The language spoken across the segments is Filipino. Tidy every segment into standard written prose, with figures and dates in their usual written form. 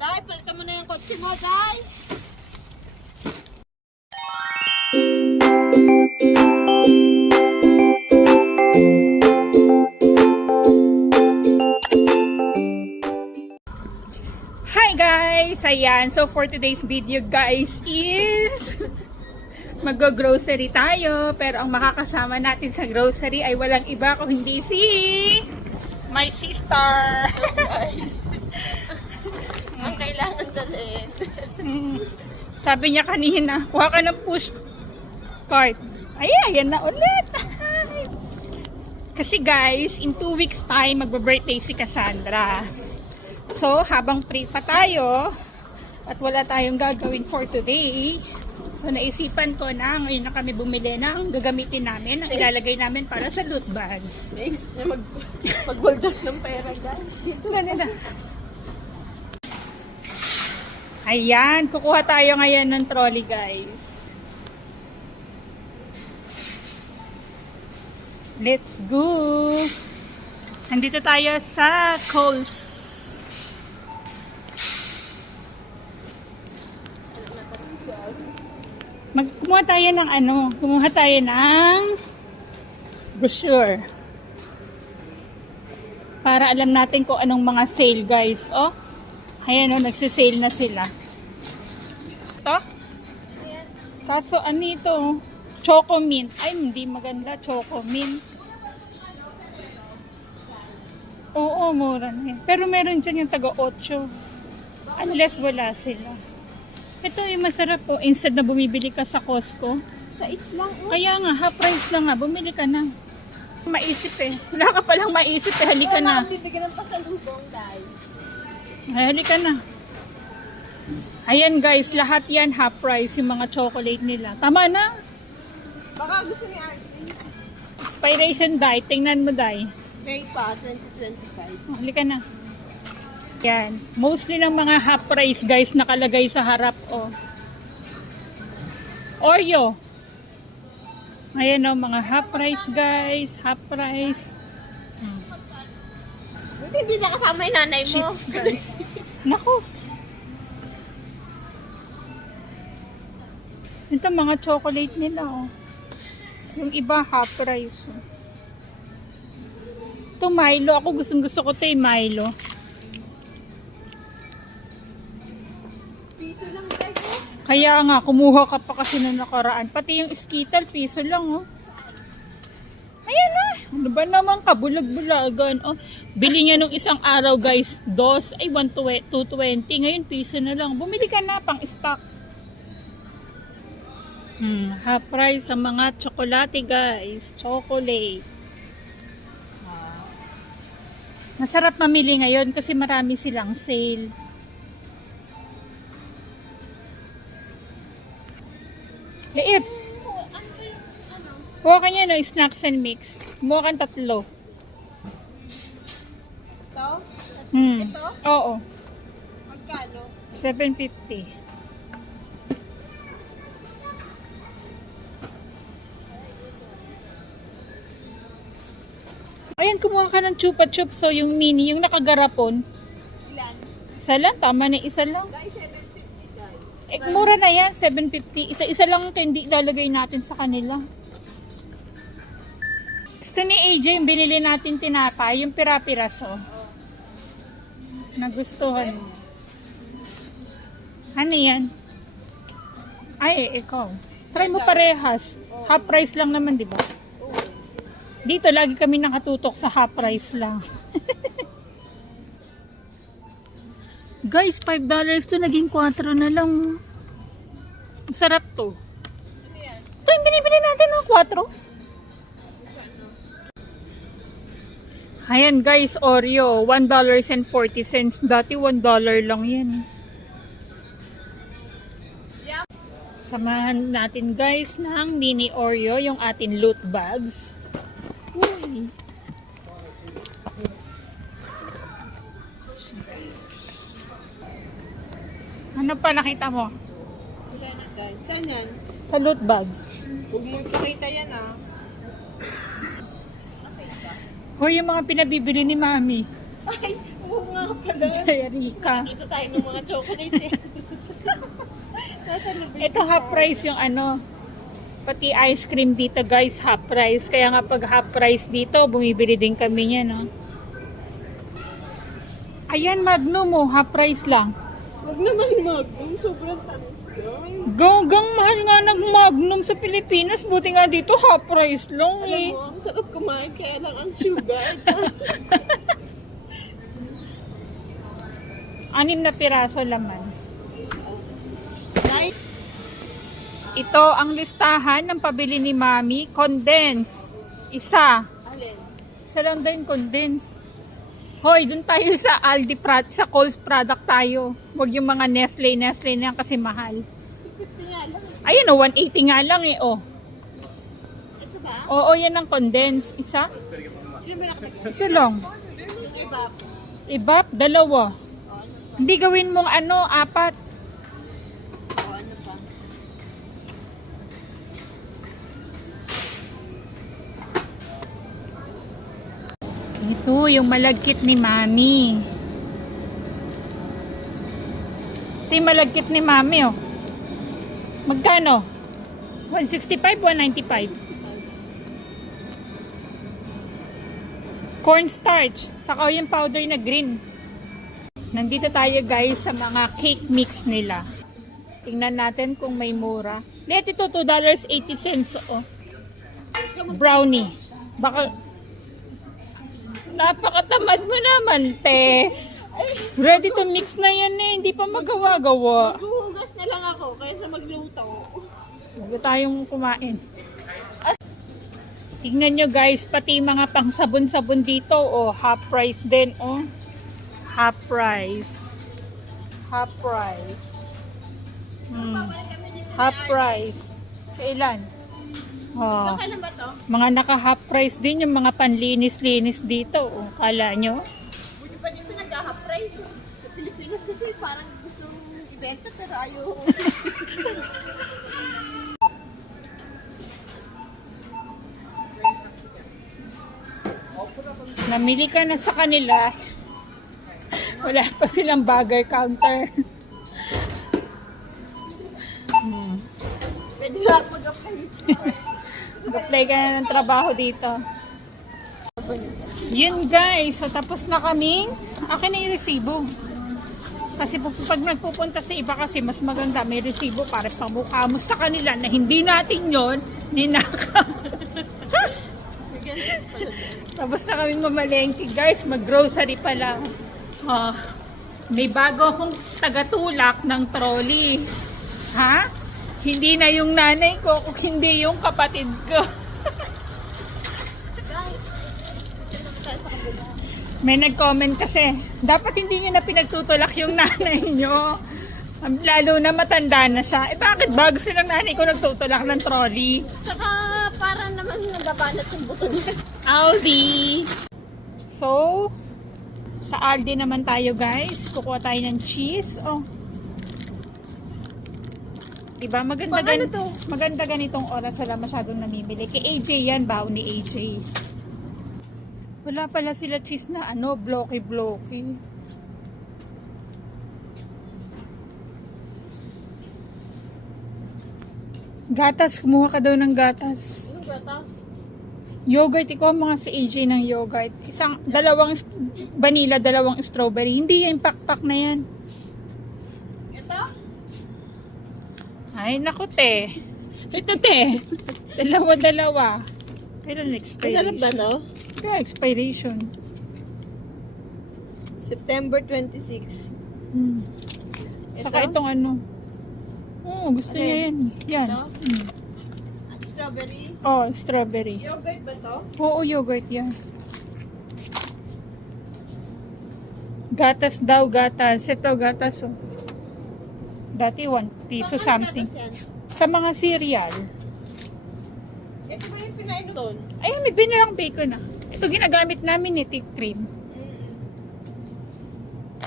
Dai, palitan mo na yung kotse mo, Dai. Hi guys! Ayan, so for today's video guys is mag-grocery tayo, pero ang makakasama natin sa grocery ay walang iba kung hindi si my sister. Guys. Ang kailangan dalhin. Sabi niya kanina, kuha ka ng push cart. Ayan na ulit. Kasi guys, in 2 weeks time magbe-birthday si Cassandra. So, habang free pa tayo at wala tayong gagawin for today, so naisipan ko na ngayon na kami bumili ng gagamitin namin, ang ilalagay namin para sa loot bags. Guys, magbuldas ng pera, guys. Ganun na. Ayan, kukuha tayo ngayon ng trolley guys. Let's go! Nandito tayo sa Coles. Kumuha tayo ng kumuha tayo ng brochure. Para alam natin kung anong mga sale guys. Oh, ayan o, nagsisale na sila. Ito? Kaso ano ito? Choco mint. Ay, hindi maganda. Choco mint. Oo, mura na yun. Pero meron dyan yung taga-8. Unless wala sila. Ito yung masarap po. Instead na bumibili ka sa Costco. Sa islang. Kaya nga, half price lang nga. Bumili ka na. Maisip eh. Wala ka palang maisip eh. Halika na. Bibigyan ng pasalubong, Dai. Ay, halika na. Ayan guys, lahat yan half price. Yung mga chocolate nila. Tama na. Baka gusto ni Archie. Expiration date. Tingnan mo dai. May pa, 2025. Halika na. Yan. Mostly ng mga half price guys nakalagay sa harap. Oh. Oreo. Ayan o, mga half price guys. Half price. Hindi na kasama yung nanay mo. Chips guys. Naku. Ito mga chocolate nila oh. Yung iba half price. Oh. Ito Milo. Ako gusto ko ito yung Milo. Piso lang, Dai. Kaya nga, kumuha ka pa kasi na nakaraan. Pati yung Skittle, piso lang, oh. Ayan na. Ano ba naman kabulag-bulagan? Oh, bili niya nung isang araw, guys. 220. Ngayon, piso na lang. Bumili ka na, pang stock. Half price sa mga tsokolate, guys. Chocolate. Masarap mamili ngayon kasi marami silang sale. Liit. Kuha ka niya no, snacks and mix. Kumuha kang 3. Ito? Ito? Oo. Magkano? 750. Ayan, kumuha ka ng chupa chups. So, yung mini, yung nakagarapon. Ilan? Isa lang, tama na isa lang. Dai, 750, Dai. Mura na yan, 750. Isa-isa lang hindi ilalagay natin sa kanila. Gusto ni AJ yung binili natin tinapay, yung pira-piraso. Nagustuhan mo. Ano yan? Ay, ikaw. Try mo parehas. Half price lang naman, di ba? Dito, lagi kami nakatutok sa half price lang. Guys, $5 to, naging 4 na lang. Masarap to. Ito yung binibili natin ng 4. Ayan guys, Oreo, $1.40. Dati $1 lang yan. Samahan natin guys ng mini Oreo, yung ating loot bags. Uy. Ano pa nakita mo? Wala na, Dai. Saan yan? Sa loot bags. Huwag mo ipakita yan, ah. O yung mga pinabibili ni Mami. Ay, oo nga. ka pala. Kaya Rika. Kita tayo ng mga chocolate eh. Nasa lubid. Ito half price yung ano. Pati ice cream dito guys, half price. Kaya nga pag half price dito, bumibili din kami niya, no? Ayan, Magnum mo, half price lang. Huwag naman Magnum, sobrang tamis guys. Ganggang mahal nga ng Magnum sa Pilipinas. Buti nga dito, half price lang Alam eh. mo, ang sarap kumain kaya lang ang sugar. 6 na piraso laman. Nice. Ito ang listahan ng pabili ni Mami. Condense. Isa. Alin? Isa lang din condense. Hoy, dun tayo sa Aldi sa Coles product tayo. Huwag yung mga Nestle na yan kasi mahal. 50 nga lang. Ayun o, 180 nga lang eh, oh. Ito ba? Oo, yan ang condense. Isa? Hindi mo nakapag- Isa lang. Yung iba. Ibap, dalawa. Hindi gawin mong ano, 4. O ano pa? Ito, yung malagkit ni Mami. Ito yung malagkit ni Mami, oh. Magkano? 165, 195. Cornstarch. Saka yung powder na green. Nandito tayo guys sa mga cake mix nila. Tingnan natin kung may mura. Let ito $2.80, oh. Brownie. Baka napakatamad mo naman, te. Ready to mix na yan eh. Hindi pa magawa-gawa. Guhugas na lang ako kaysa magluto. Huwag tayong kumain. Tingnan nyo guys, pati mga pang sabon-sabon dito, oh, half price din, oh. Half price. Half price. Half price. Kailan? Oh. Kailan ba to? Mga naka-half price din yung mga panlinis-linis dito. Oh, kala nyo? Buti pa dito nag-half price. Sa Pilipinas kasi parang gusto ibenta pero ayaw. Namili ka na sa kanila. Wala pa silang bagger counter. Pwede nga ako mag-apply. Mag-apply ka na ng trabaho dito. Yun guys, so tapos na kaming akin na yung resibo. Kasi pag nagpupunta sa iba kasi mas maganda may resibo para pamukha mo sa kanila na hindi natin yon ninakaw. Tapos na kami mamalengke guys, mag-grocery pa lang. May bago akong tagatulak ng trolley. Ha? Hindi na yung nanay ko kung hindi yung kapatid ko. May nag-comment kasi, dapat hindi nyo na pinagtutulak yung nanay nyo. Lalo na matanda na siya. Eh bakit bago silang nanay ko nagtutulak ng trolley? Tsaka para naman nababanat yung buto niya. Aldi! So, sa Aldi naman tayo guys. Kukuha tayo ng cheese. Oh. Diba? Maganda, Pang ano to? maganda ganitong oras. Wala masyadong namimili. Kay AJ yan, baon ni AJ. Wala pala sila cheese na ano, blocky-blocky. Gatas, kumuha ka daw ng gatas. Ano gatas? Yogurt, ikaw mga sa AJ ng yogurt. Dalawang vanilla, dalawang strawberry. Hindi yan, pakpak na yan. Ito? Ay, naku te. Ito te. Dalawa-dalawa. Kailan expiration? Masarap ba no? Kaya expiration. September 26. Saka itong ano. Oo, gusto Ano niya yan? yan. Yan. Ito? Mm. At strawberry. Oh, strawberry. Yogurt ba to? Oo, yogurt yan. Gatas daw, gatas. Ito, gatas oh. Dati 1 piso something. Sa mga cereal. Ito ba yung pinainom doon? Ay, may binilang bacon na. Ito ginagamit namin ni thick cream.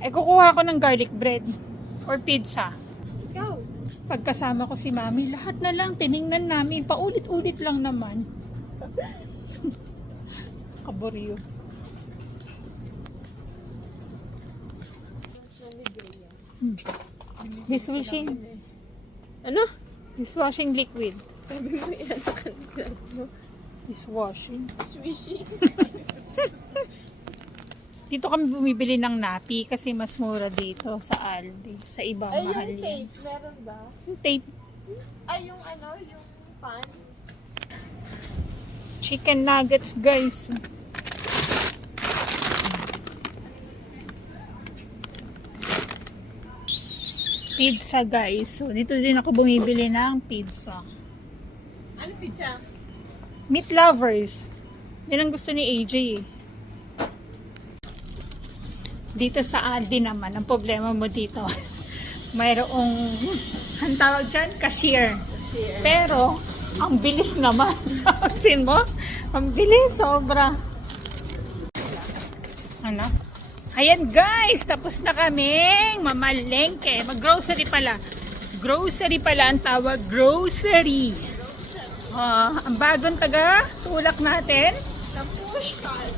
Ay, kukuha ko ng garlic bread. Or pizza. Ikaw? Pagkasama ko si Mami, lahat na lang tiningnan namin. Paulit-ulit lang naman. Kaboryo. Dishwashing. Ano? Dishwashing liquid. Sabi mo yan, kanil mo. Dishwashing. Swishy. Dito kami bumibili ng napi kasi mas mura dito sa Aldi. Sa ibang Ay, mahal yung yan. tape, meron ba? Yung tape. Ay, yung ano, yung pants. Chicken nuggets, guys. Pizza, guys. So, dito din ako bumibili ng pizza. Ano pizza? Meat lovers. Yan ang gusto ni AJ eh. Dito sa Aldi naman, ang problema mo dito, mayroong, ang tawag dyan, cashier. Cashier. Pero, ang bilis naman. Sin mo? Ang bilis, sobra. Ano? Ayan guys, tapos na kaming mamalengke. Mag-grocery pala. Grocery pala ang tawag, grocery. Ang bagong taga, tulak natin. Na push cart.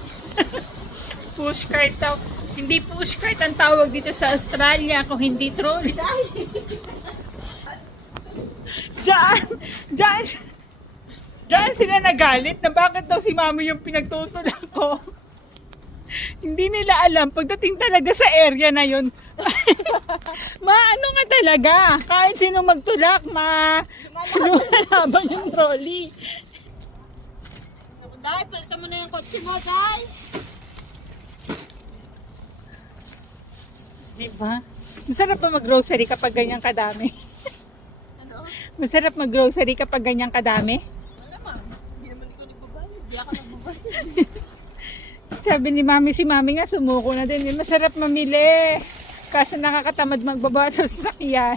Pushcart daw. Hindi pushcart ang tawag dito sa Australia kung hindi trolley. Diyan sila nagalit na bakit daw si mami yung pinagtutulak ko. Hindi nila alam pagdating talaga sa area na yun. Maano nga talaga. Kahit sino magtulak, lumalaban yung trolley. Naku, Day, palitan mo na yung kotse mo, Day. Diba? Masarap ba mag-grocery kapag ganyan kadami? Ano? Masarap mag-grocery kapag ganyan kadami? Wala naman. Hindi naman ikaw nagbabayad. Hindi ako nagbabayad. Sabi ni mami, si mami nga sumuko na din. Masarap mamili. Kaso nakakatamad magbaba sa sasakyan.